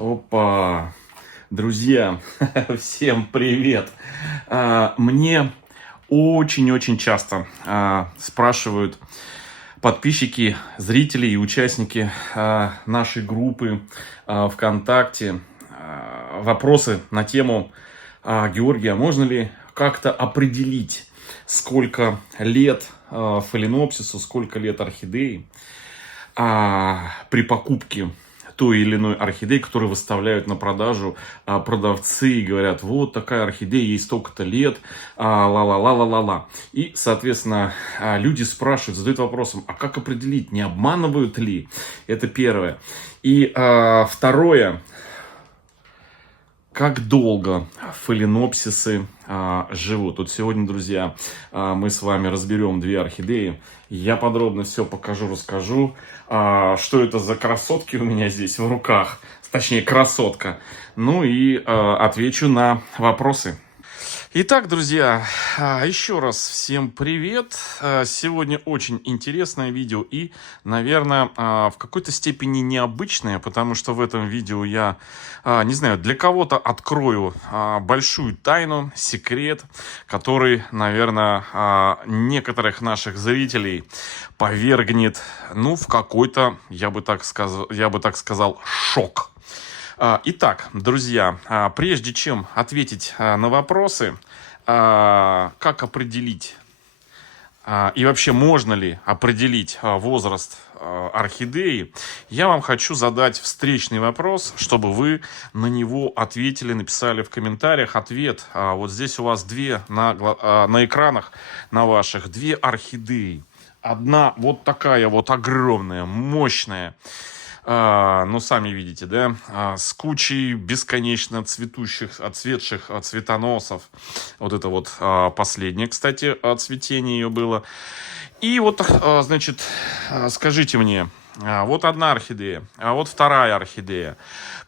Опа! Друзья, всем привет! Мне очень-очень часто спрашивают подписчики, зрители и участники нашей группы ВКонтакте вопросы на тему: Георгия, можно ли как-то определить, сколько лет фаленопсису, сколько лет орхидеи при покупке той или иной орхидеи, которую выставляют на продажу продавцы и говорят: вот такая орхидея, ей столько-то лет, ла-ла-ла-ла-ла-ла. И, соответственно, люди спрашивают, задают вопросом: а как определить, не обманывают ли? Это первое. И второе: как долго фаленопсисы живут? Вот сегодня, друзья, мы с вами разберем две орхидеи. Я подробно все покажу, расскажу, что это за красотки у меня здесь в руках. Точнее, красотка. Ну и отвечу на вопросы. Итак, друзья, еще раз всем привет. Сегодня очень интересное видео и, наверное, в какой-то степени необычное, потому что в этом видео я, не знаю, для кого-то открою большую тайну, секрет, который, наверное, некоторых наших зрителей повергнет, ну, в какой-то, я бы так сказал, шок. Итак, друзья, прежде чем ответить на вопросы, как определить и вообще можно ли определить возраст орхидеи, я вам хочу задать встречный вопрос, чтобы вы на него ответили, написали в комментариях ответ. Вот здесь у вас на экранах на ваших две орхидеи. Одна вот такая вот огромная, мощная, ну, сами видите, да, с кучей бесконечно цветущих, отцветших цветоносов. Вот это вот последнее, кстати, цветение ее было. И вот, значит, скажите мне, вот одна орхидея, а вот вторая орхидея.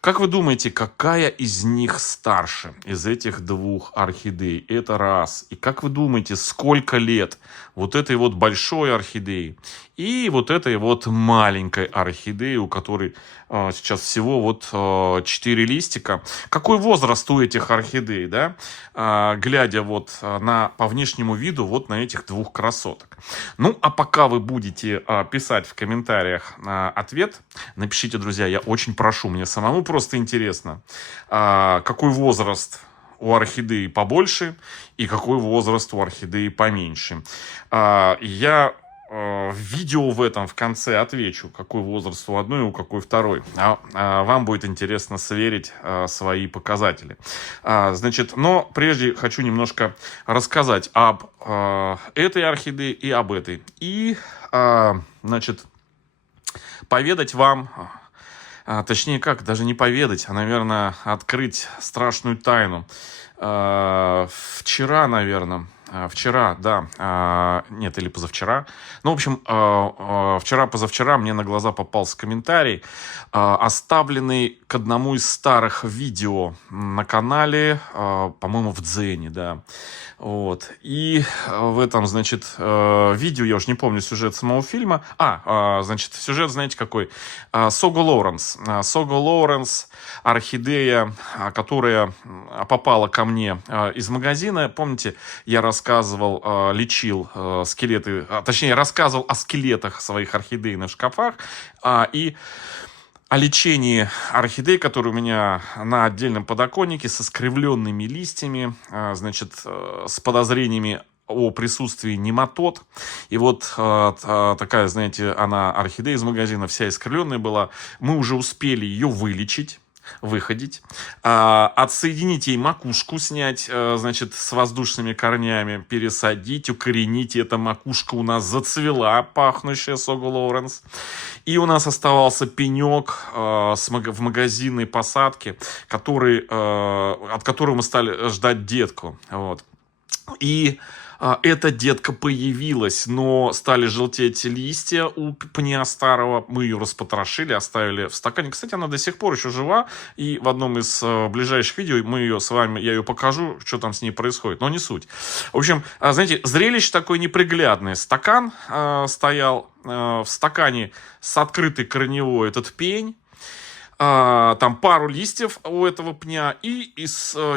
Как вы думаете, какая из них старше, из этих двух орхидей? Это раз. И как вы думаете, сколько лет вот этой вот большой орхидеи и вот этой вот маленькой орхидеи, у которой сейчас всего вот 4 листика? Какой возраст у этих орхидей, да? Глядя вот по внешнему виду вот на этих двух красоток. Ну, а пока вы будете писать в комментариях ответ, напишите, друзья, я очень прошу, мне самому просто интересно, какой возраст у орхидеи побольше и какой возраст у орхидеи поменьше. Я в видео в этом в конце отвечу, какой возраст у одной и у какой второй. Вам будет интересно сверить свои показатели. Значит, но прежде хочу немножко рассказать об этой орхидее и об этой. И, значит, поведать вам, точнее как, даже не поведать, а, наверное, открыть страшную тайну. Вчера, наверное, нет, или позавчера. Ну, в общем, вчера-позавчера мне на глаза попался комментарий, оставленный к одному из старых видео на канале, по-моему, в Дзене, да. Вот. И в этом, значит, видео, я уж не помню сюжет самого фильма. Значит, сюжет, знаете, какой? Сого Лоуренс. Сого Лоуренс, орхидея, которая попала ко мне из магазина. Помните, я рассказывал, лечил скелеты, точнее, рассказывал о скелетах своих орхидейных шкафах и о лечении орхидей, которые у меня на отдельном подоконнике с искривленными листьями, значит, с подозрениями о присутствии нематод. И вот такая, знаете, она орхидея из магазина, вся искривленная была. Мы уже успели ее выходить, отсоединить ей макушку, снять, значит, с воздушными корнями, пересадить, укоренить. И эта макушка у нас зацвела, пахнущая Сого Лоуренс. И у нас оставался пенек в магазинной посадке, от которого мы стали ждать детку. Вот. И эта детка появилась, но стали желтеть листья у пня старого. Мы ее распотрошили, оставили в стакане. Кстати, она до сих пор еще жива. И в одном из ближайших видео я ее покажу, что там с ней происходит. Но не суть. В общем, знаете, зрелище такое неприглядное. Стакан стоял, в стакане с открытой корневой этот пень. там пару листьев у этого пня и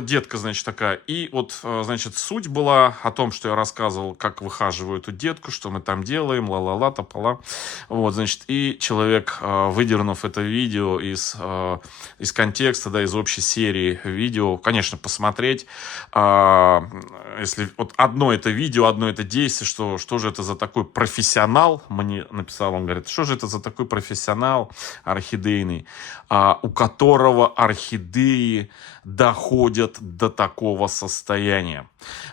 детка, значит, такая. И вот, значит, суть была о том, что я рассказывал, как выхаживаю эту детку, что мы там делаем, ла-ла-ла, топола. Вот, значит, и человек, выдернув это видео из контекста, да, из общей серии видео, конечно, посмотреть, если вот одно это видео, одно это действие, что же это за такой профессионал, мне написал, он говорит, что же это за такой профессионал орхидейный, у которого орхидеи доходят до такого состояния.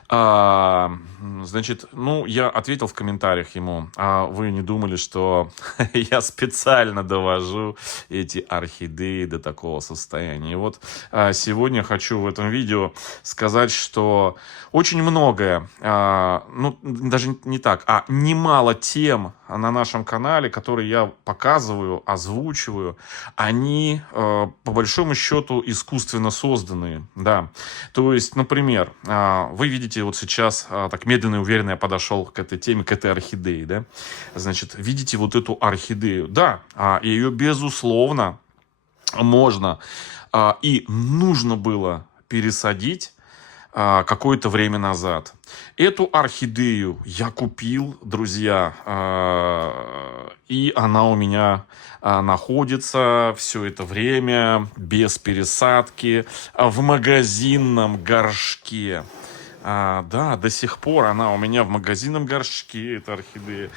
Значит, ну, я ответил в комментариях ему, вы не думали, что я специально довожу эти орхидеи до такого состояния. И вот сегодня хочу в этом видео сказать, что очень многое, ну, даже не так, а немало тем на нашем канале, которые я показываю, озвучиваю, они, по большому счету, искусственно созданные, да. То есть, например, вы видите, вот сейчас так медленно и уверенно я подошел к этой теме, к этой орхидее, да. Значит, видите вот эту орхидею, да, ее, безусловно, можно и нужно было пересадить какое-то время назад. Эту орхидею я купил, друзья, и она у меня находится все это время без пересадки в магазинном горшке. Да, до сих пор она у меня в магазинном горшке, эта орхидея.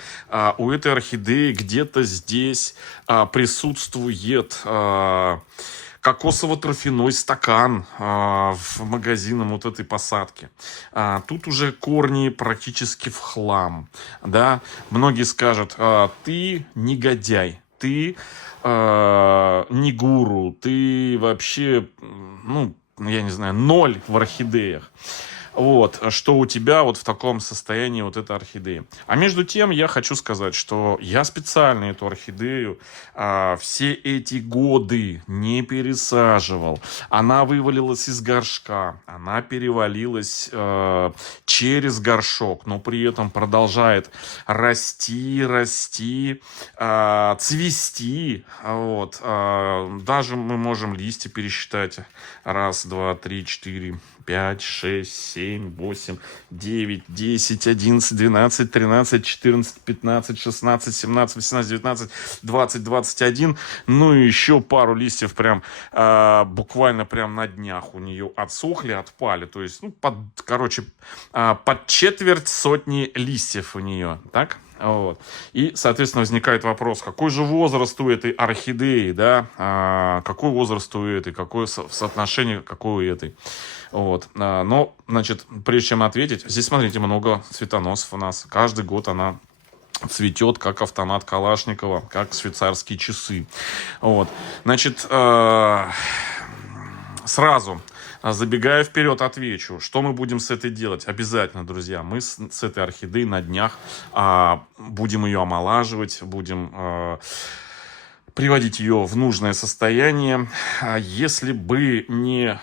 У этой орхидеи где-то здесь присутствует кокосово-торфяной стакан в магазинном вот этой посадки. Тут уже корни практически в хлам. Да? Многие скажут, ты негодяй, ты не гуру, ты вообще, ну, я не знаю, ноль в орхидеях. Вот, что у тебя вот в таком состоянии вот эта орхидея. А между тем я хочу сказать, что я специально эту орхидею все эти годы не пересаживал. Она вывалилась из горшка, она перевалилась через горшок, но при этом продолжает расти, цвести. Вот. Даже мы можем листья пересчитать. 1, 2, 3, 4, 5, 6, 7, 8, 9, 10, 11, 12, 13, 14, 15, 16, 17, 18, 19, 20, 21. Ну и еще пару листьев прям буквально прям на днях у нее отсохли, отпали. То есть, ну, короче, под четверть сотни листьев у нее, так? Вот. И, соответственно, возникает вопрос, какой же возраст у этой орхидеи, да, какой возраст у этой, какое соотношение, какое у этой. Вот. Но, значит, прежде чем ответить, здесь, смотрите, много цветоносов у нас. Каждый год она цветет, как автомат Калашникова, как швейцарские часы. Вот. Значит, сразу, забегая вперед, отвечу, что мы будем с этой делать. Обязательно, друзья, мы с этой орхидеей на днях будем ее омолаживать, будем приводить ее в нужное состояние. Если бы не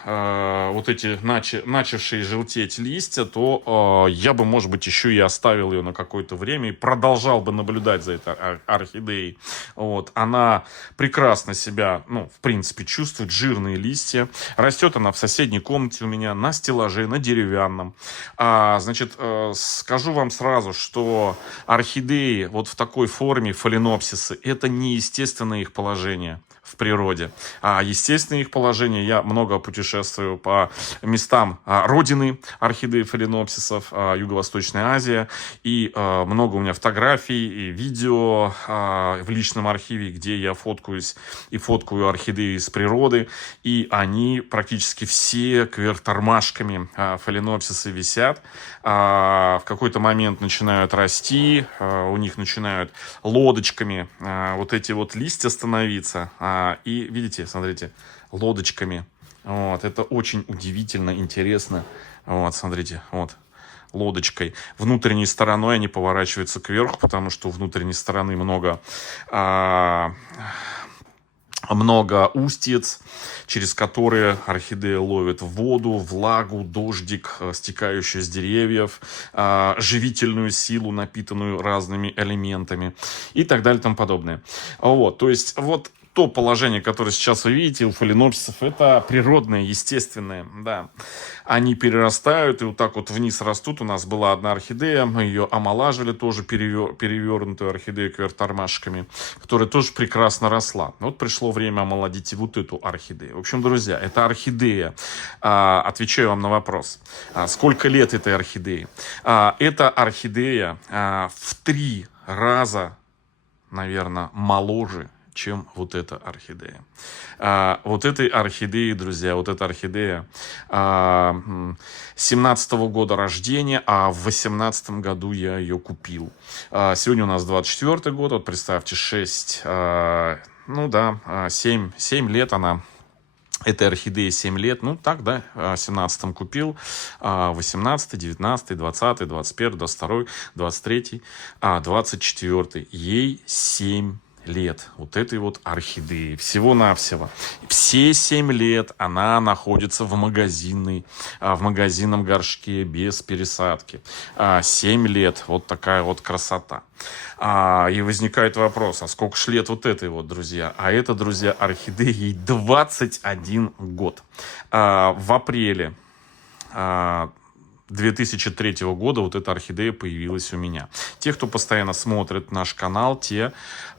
вот эти начавшие желтеть листья, то я бы, может быть, еще и оставил ее на какое-то время и продолжал бы наблюдать за этой орхидеей. Вот. Она прекрасно себя, ну, в принципе, чувствует, жирные листья. Растет она в соседней комнате у меня на стеллаже, на деревянном. Значит, скажу вам сразу, что орхидеи вот в такой форме, фаленопсисы, это неестественные их положение в природе. Естественное их положение, я много путешествую по местам родины орхидеи фаленопсисов, Юго-Восточная Азия, и много у меня фотографий и видео в личном архиве, где я фоткаюсь и фоткаю орхидеи из природы, и они практически все кверх тормашками фаленопсисы висят, в какой-то момент начинают расти, у них начинают лодочками вот эти вот листья становиться, и видите, смотрите, лодочками. Вот, это очень удивительно, интересно. Вот, смотрите, вот, лодочкой. Внутренней стороной они поворачиваются кверху, потому что у внутренней стороны много устьиц, через которые орхидея ловит воду, влагу, дождик, стекающий с деревьев, живительную силу, напитанную разными элементами и так далее и тому подобное. Вот, то есть вот то положение, которое сейчас вы видите у фаленопсисов, это природное, естественное, да. Они перерастают и вот так вот вниз растут. У нас была одна орхидея, мы ее омолаживали, тоже перевернутую орхидею квертормашками, которая тоже прекрасно росла. Вот пришло время омолодить и вот эту орхидею. В общем, друзья, это орхидея. Отвечаю вам на вопрос. Сколько лет этой орхидеи? Эта орхидея в 3 раза, наверное, моложе, чем вот эта орхидея. Вот этой орхидеи, друзья, вот эта орхидея 17-го года рождения, а в 18-м году я ее купил. Сегодня у нас 24-й год, вот представьте, 7 лет она. Этой орхидеи 7 лет, ну так, да, в 17-м купил, 18-й, 19-й, 20-й, 21-й, 22-й, 23-й, 24-й. Ей 7 лет. Вот этой вот орхидеи. Всего-навсего. Все 7 лет она находится в магазинном горшке без пересадки. 7 лет. Вот такая вот красота. И возникает вопрос, а сколько ж лет вот этой вот, друзья? А это, друзья, орхидея, ей 21 год. В апреле 2003 года вот эта орхидея появилась у меня. Те, кто постоянно смотрит наш канал, те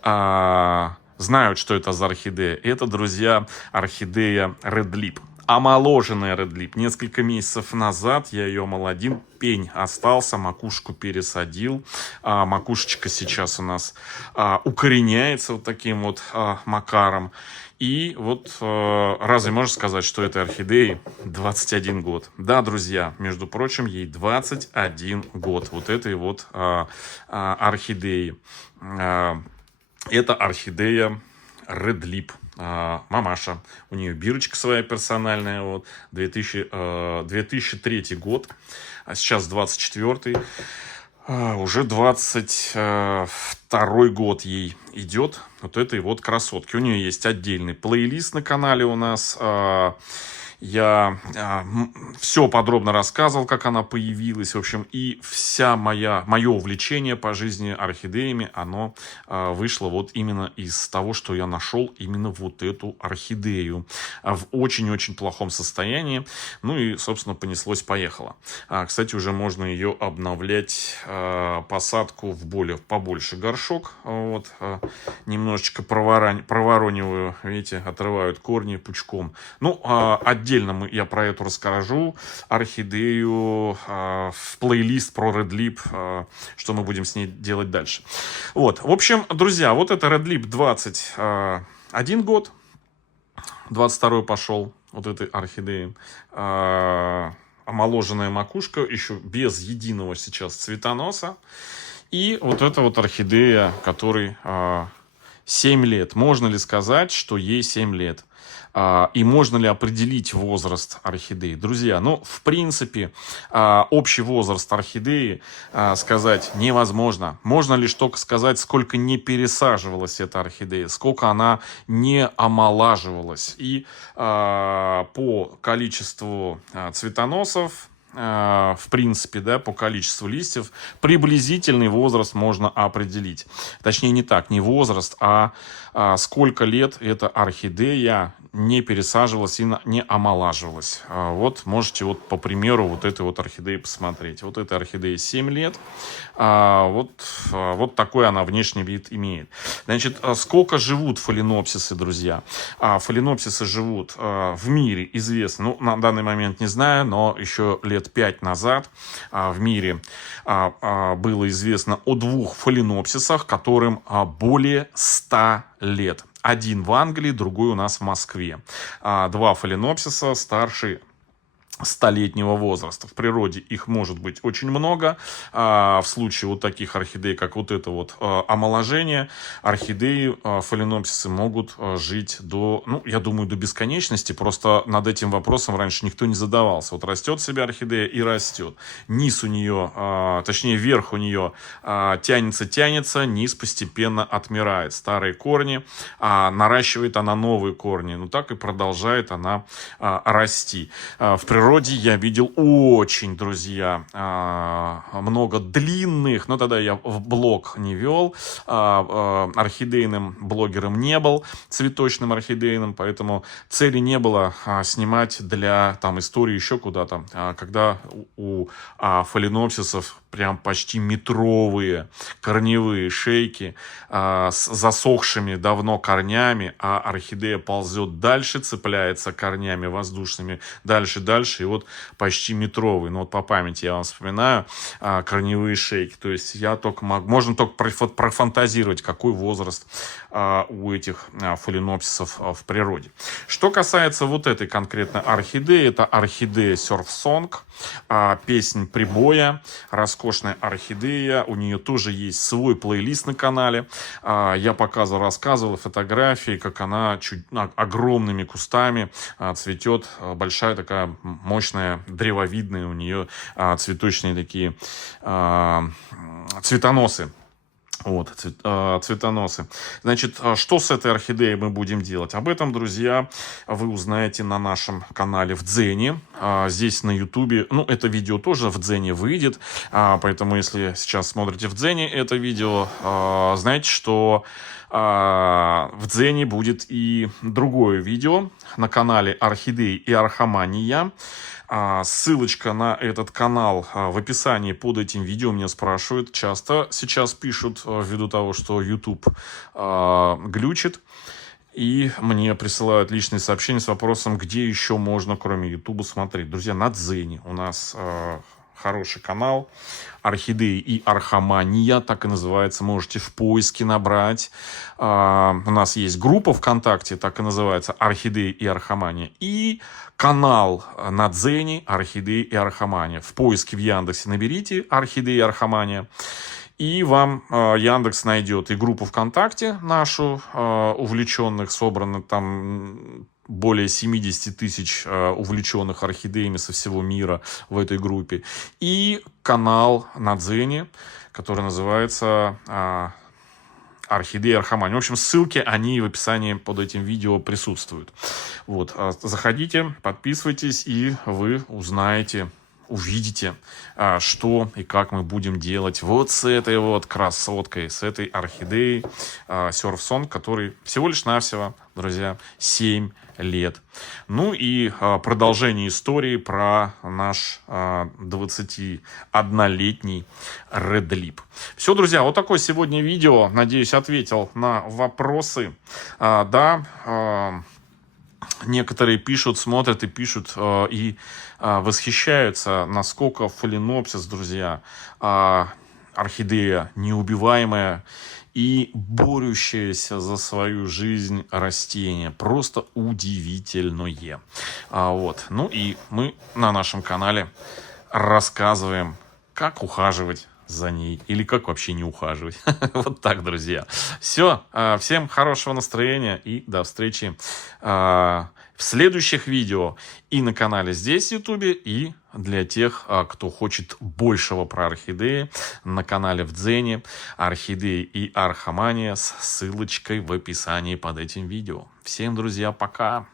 знают, что это за орхидея. Это, друзья, орхидея Red Lip. Омоложенная Red Lip. Несколько месяцев назад я ее омолодил. Пень остался, макушку пересадил. Макушечка сейчас у нас укореняется вот таким вот макаром. И вот разве можно сказать, что этой орхидее 21 год? Да, друзья, между прочим, ей 21 год. Вот этой вот орхидеи. Это орхидея Red Lip. Мамаша. У нее бирочка своя персональная. Вот, 2003 год. А сейчас 24-й. Уже 22-й год ей идет. Вот этой вот красотки. У нее есть отдельный плейлист на канале у нас. Я все подробно рассказывал, как она появилась. В общем, и мое увлечение по жизни орхидеями, оно вышло вот именно из того, что я нашел именно вот эту орхидею в очень-очень плохом состоянии. Ну и, собственно, понеслось-поехало. Кстати, уже можно ее обновлять, посадку в побольше горшок. Вот, немножечко проворониваю, видите, отрывают корни пучком. Ну, отдельно я про эту расскажу орхидею в плейлист про Red Lip, что мы будем с ней делать дальше. Вот, в общем, друзья, вот это Red Lip 21 год, 22-й пошел вот этой орхидеи. Омоложенная макушка, еще без единого сейчас цветоноса. И вот эта вот орхидея, которой 7 лет. Можно ли сказать, что ей 7 лет? И можно ли определить возраст орхидеи? Друзья, ну, в принципе, общий возраст орхидеи сказать невозможно. Можно лишь только сказать, сколько не пересаживалась эта орхидея, сколько она не омолаживалась. И по количеству цветоносов, в принципе, да, по количеству листьев, приблизительный возраст можно определить. Точнее, не так, не возраст, а сколько лет эта орхидея не пересаживалась и не омолаживалась. Вот можете вот по примеру вот этой вот орхидеи посмотреть. Вот эта орхидея 7 лет. Вот такой она внешний вид имеет. Значит, сколько живут фаленопсисы, друзья? Фаленопсисы живут в мире, известно, ну, на данный момент не знаю, но еще лет 5 назад в мире было известно о 2 фаленопсисах, которым более 100 лет. Один в Англии, другой у нас в Москве. 2 фаленопсиса старше 100-летнего возраста. В природе их может быть очень много. В случае вот таких орхидей, как вот это вот омоложение, орхидеи, фаленопсисы могут жить до, ну, я думаю, до бесконечности. Просто над этим вопросом раньше никто не задавался. Вот растет себе орхидея и растет. Низ у нее, точнее верх у нее тянется, низ постепенно отмирает. Старые корни, наращивает она новые корни. Ну так и продолжает она расти. В природе природе я видел очень, друзья, много длинных, но тогда я в блог не вел, орхидейным блогером не был, цветочным орхидейным, поэтому цели не было снимать для там истории еще куда-то, когда у фаленопсисов прям почти метровые корневые шейки с засохшими давно корнями, а орхидея ползет дальше, цепляется корнями воздушными дальше, и вот почти метровый. Ну вот по памяти я вам вспоминаю корневые шейки. То есть можно только профантазировать, какой возраст у этих фаленопсисов в природе. Что касается вот этой конкретно орхидеи, это орхидея Surf Song, песнь прибоя, роскошная орхидея, у нее тоже есть свой плейлист на канале, я показывал, рассказывал фотографии, как она огромными кустами цветет, большая такая мощная древовидная у нее цветочные такие цветоносы. Вот, цветоносы. Значит, что с этой орхидеей мы будем делать? Об этом, друзья, вы узнаете на нашем канале в Дзене. Здесь на Ютубе, ну, это видео тоже в Дзене выйдет. Поэтому, если сейчас смотрите в Дзене это видео, знаете, что в Дзене будет и другое видео на канале Орхидеи и Орхомания. Ссылочка на этот канал в описании под этим видео. Меня спрашивают, часто сейчас пишут, ввиду того, что YouTube глючит. И мне присылают личные сообщения с вопросом, где еще можно, кроме YouTube, смотреть. Друзья, на Дзене у нас хороший канал Орхидеи и Орхомания, так и называется. Можете в поиске набрать. У нас есть группа ВКонтакте, так и называется, Орхидеи и Орхомания. И канал на Дзене Орхидеи и Орхомания. В поиске в Яндексе наберите Орхидеи и Орхомания. И вам Яндекс найдет и группу ВКонтакте нашу, увлеченных, собрано там более 70 тысяч увлеченных орхидеями со всего мира в этой группе. И канал на Дзене, который называется Орхидеи и Орхомания. В общем, ссылки, они в описании под этим видео присутствуют. Вот, заходите, подписывайтесь, и вы узнаете, увидите, что и как мы будем делать вот с этой вот красоткой, с этой орхидеей Surf Song, который всего лишь навсего, друзья, 7 лет. Ну и продолжение истории про наш 21-летний Red Lip. Все, друзья, вот такое сегодня видео. Надеюсь, ответил на вопросы. Некоторые пишут, смотрят и пишут и восхищаются, насколько фаленопсис, друзья, орхидея неубиваемая и борющаяся за свою жизнь растение. Просто удивительное. Вот. Ну и мы на нашем канале рассказываем, как ухаживать за ней или как вообще не ухаживать. Вот так, друзья. Все. Всем хорошего настроения и до встречи в следующих видео и на канале здесь в Ютубе, и для тех, кто хочет большего про орхидеи, на канале в Дзене Орхидеи и Орхомания с ссылочкой в описании под этим видео. Всем, друзья, пока!